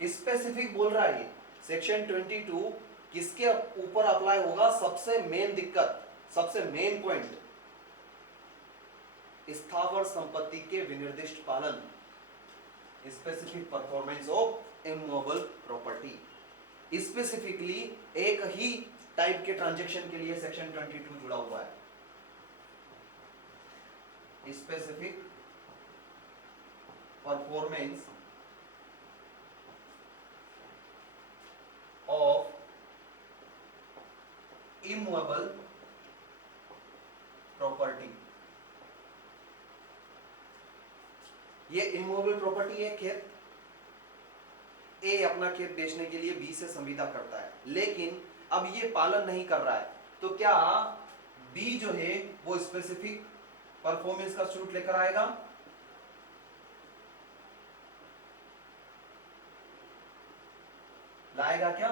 Specific बोल रहा है सेक्शन 22 किसके ऊपर अप्लाई होगा? सबसे मेन दिक्कत, सबसे मेन पॉइंट, स्थावर संपत्ति के विनिर्दिष्ट पालन, specific performance of immovable property. Specifically एक ही टाइप के ट्रांजैक्शन के लिए सेक्शन 22 जुड़ा हुआ है। Specific performance of immovable property. ये इमूवेबल प्रॉपर्टी है खेत। ए अपना खेत बेचने के लिए बी से संविदा करता है, लेकिन अब ये पालन नहीं कर रहा है, तो क्या बी जो है वो स्पेसिफिक परफॉर्मेंस का सूट लेकर आएगा? लाएगा क्या?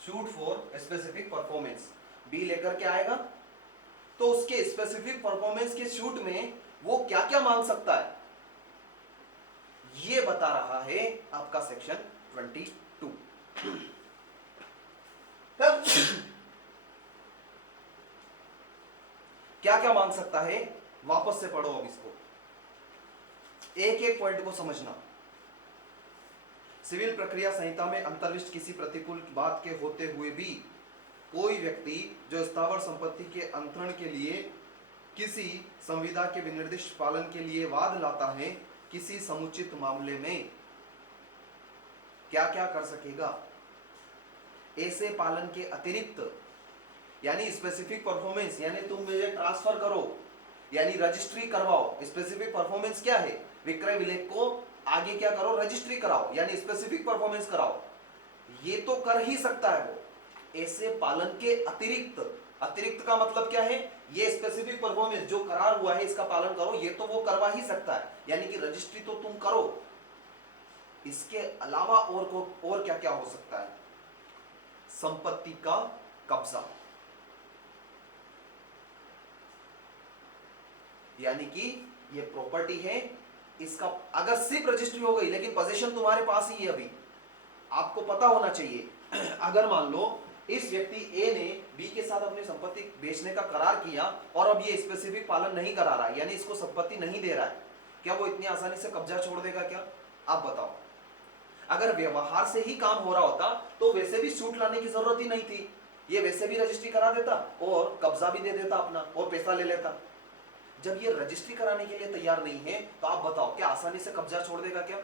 Suit for specific performance B लेकर के आएगा। तो उसके स्पेसिफिक परफॉर्मेंस के सूट में वो क्या क्या मांग सकता है, ये बता रहा है आपका सेक्शन 22। क्या क्या मांग सकता है, वापस से पढ़ो अब इसको, एक एक पॉइंट को समझना। सिविल प्रक्रिया संहिता में अंतर्विष्ट किसी प्रतिकूल बात के होते हुए भी कोई व्यक्ति जो स्थावर संपत्ति के अंतरण के लिए किसी संविदा के विनिर्दिष्ट पालन के लिए वाद लाता है, किसी समुचित मामले में क्या क्या कर सकेगा? ऐसे पालन के अतिरिक्त, यानी स्पेसिफिक परफॉर्मेंस, यानी तुम मुझे ट्रांसफर करो, यानी रजिस्ट्री करवाओ। स्पेसिफिक परफॉर्मेंस क्या है? विक्रय विलेख को आगे क्या करो? रजिस्ट्री कराओ, यानी स्पेसिफिक परफॉर्मेंस कराओ। ये तो कर ही सकता है वो। ऐसे पालन के अतिरिक्त, अतिरिक्त का मतलब क्या है? ये स्पेसिफिक परफॉर्मेंस जो करार हुआ है इसका पालन करो, ये तो वो करवा ही सकता है, यानी कि रजिस्ट्री तो तुम करो। इसके अलावा और क्या क्या हो सकता है? संपत्ति का कब्जा, यानी कि ये प्रॉपर्टी है, इसका अगर सिर्फ रजिस्ट्री हो गई लेकिन पोजीशन तुम्हारे पास ही है, अभी आपको पता होना चाहिए। अगर मान लो इस व्यक्ति ए ने बी के साथ अपनी संपत्ति बेचने का करार किया और अब ये स्पेसिफिक पालन नहीं करा रहा है, यानी इसको संपत्ति नहीं दे रहा है, क्या वो इतनी आसानी से कब्जा छोड़ देगा क्या? आप बताओ। अगर व्यवहार से ही काम हो रहा होता तो वैसे भी सूट लाने की जरूरत ही नहीं थी, ये वैसे भी रजिस्ट्री करा देता और कब्जा भी दे देता अपना और पैसा ले लेता। जब ये रजिस्ट्री कराने के लिए तैयार नहीं है तो आप बताओ क्या आसानी से कब्जा छोड़ देगा क्या?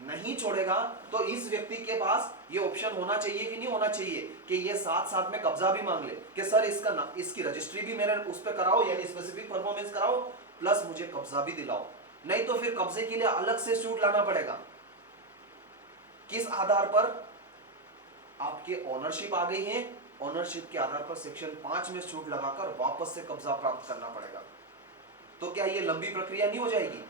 नहीं छोड़ेगा। तो इस व्यक्ति के पास ये ऑप्शन होना चाहिए कि नहीं होना चाहिए कि ये साथ साथ में कब्जा भी मांग ले कि सर इसकी रजिस्ट्री भी मेरे उस पर कराओ, यानी स्पेसिफिक परफॉर्मेंस कराओ, प्लस मुझे कब्जा भी दिलाओ। नहीं तो फिर कब्जे के लिए अलग से सूट लाना पड़ेगा। किस आधार पर? आपके ओनरशिप आ गई है, ओनरशिप के आधार पर सेक्शन 5 में सूट लगाकर वापस से कब्जा प्राप्त करना पड़ेगा। तो क्या ये लंबी प्रक्रिया नहीं हो जाएगी?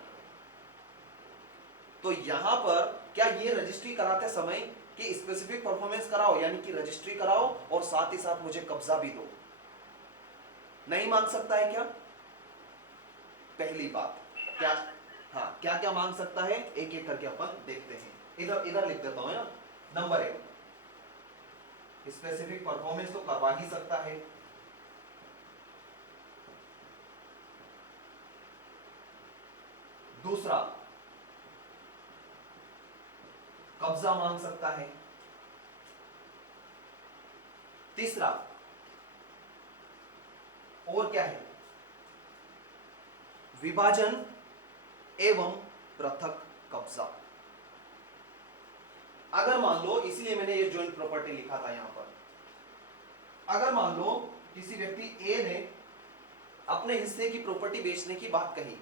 तो यहां पर क्या ये रजिस्ट्री कराते समय कि स्पेसिफिक परफॉर्मेंस कराओ, यानी कि रजिस्ट्री कराओ और साथ ही साथ मुझे कब्जा भी दो, नहीं मांग सकता है क्या? पहली बात क्या, हाँ क्या क्या मांग सकता है, एक एक करके अपन देखते हैं। इधर लिख देता हूं ना। नंबर 1, स्पेसिफिक परफॉर्मेंस तो करवा ही सकता है। दूसरा, कब्जा मांग सकता है। तीसरा, और क्या है? विभाजन एवं पृथक कब्जा। अगर मान लो, इसलिए मैंने ये जॉइंट प्रॉपर्टी लिखा था यहां पर, अगर मान लो किसी व्यक्ति ए ने अपने हिस्से की प्रॉपर्टी बेचने की बात कही,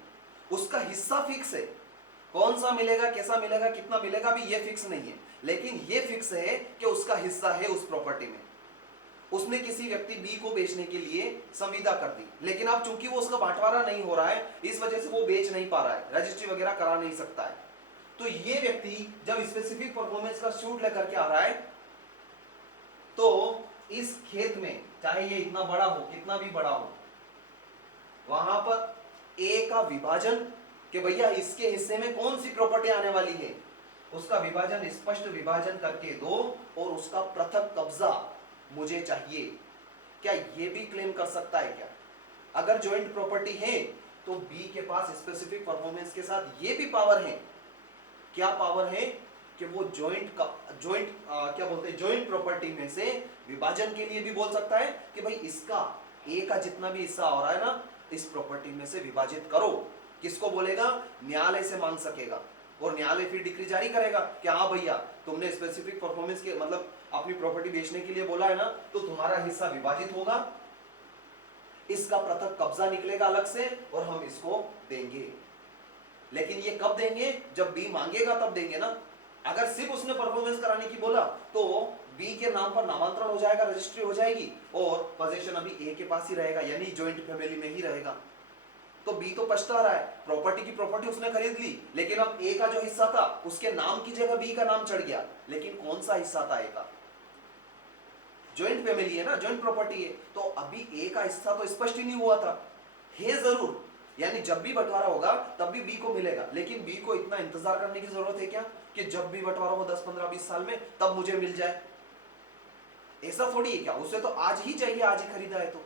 उसका हिस्सा फिक्स है, कौन सा मिलेगा, कैसा मिलेगा, कितना मिलेगा भी ये फिक्स नहीं है, लेकिन ये फिक्स है कि उसका हिस्सा है उस प्रॉपर्टी में। उसने किसी व्यक्ति बी को बेचने के लिए संविदा कर दी, लेकिन अब चूंकि वो उसका बंटवारा नहीं हो रहा है, इस वजह से वो बेच नहीं पा रहा है, रजिस्ट्री वगैरह करा नहीं सकता है। तो ये व्यक्ति जब स्पेसिफिक परफॉर्मेंस का सूट लेकर के आ रहा है, तो इस खेत में चाहे ये इतना बड़ा हो, कितना भी बड़ा हो, वहां पर ए का विभाजन कि भैया इसके हिस्से में कौन सी प्रॉपर्टी आने वाली है, उसका विभाजन, स्पष्ट विभाजन करके दो और उसका पृथक कब्जा मुझे चाहिए। क्या ये भी क्लेम कर सकता है क्या? अगर ज्वाइंट प्रॉपर्टी है तो बी के पास स्पेसिफिक परफॉर्मेंस के साथ ये भी पावर है। क्या पावर है? कि वो ज्वाइंट क्या बोलते हैं, ज्वाइंट प्रॉपर्टी में से विभाजन के लिए भी बोल सकता है कि भाई इसका ए का जितना भी हिस्सा हो रहा है ना, इस प्रॉपर्टी में से विभाजित करो। किसको बोलेगा? न्यायालय से मांग सकेगा और न्यायालय फिर डिक्री जारी करेगा कि हाँ भैया तुमने स्पेसिफिक परफॉर्मेंस के मतलब अपनी प्रॉपर्टी बेचने के लिए बोला है ना, तो तुम्हारा हिस्सा विभाजित होगा, इसका पृथक कब्जा निकलेगा अलग से और हम इसको देंगे। लेकिन ये कब देंगे? जब बी मांगेगा तब देंगे ना। अगर सिर्फ उसने परफॉर्मेंस कराने की बोला तो बी के नाम पर नामांतरण हो जाएगा, रजिस्ट्री हो जाएगी और पोजीशन अभी ए के पास ही रहेगा, यानी जॉइंट फैमिली में ही रहेगा। तो बी तो पछता रहा है, प्रॉपर्टी की प्रॉपर्टी उसने खरीद ली, लेकिन अब ए का जो हिस्सा था उसके नाम की जगह बी का नाम चढ़ गया। लेकिन कौन सा हिस्सा था ए का? जॉइंट फैमिली है ना, जॉइंट प्रॉपर्टी है, तो अभी ए का हिस्सा तो स्पष्ट ही नहीं हुआ था, है जरूर, यानी जब भी बंटवारा होगा तब भी बी को मिलेगा। लेकिन बी को इतना इंतजार करने की जरूरत है क्या कि जब भी बंटवारा हो 10 15 20 साल में तब मुझे मिल जाए? ऐसा थोड़ी है क्या? उसे तो आज ही चाहिए, आज ही खरीदा है तो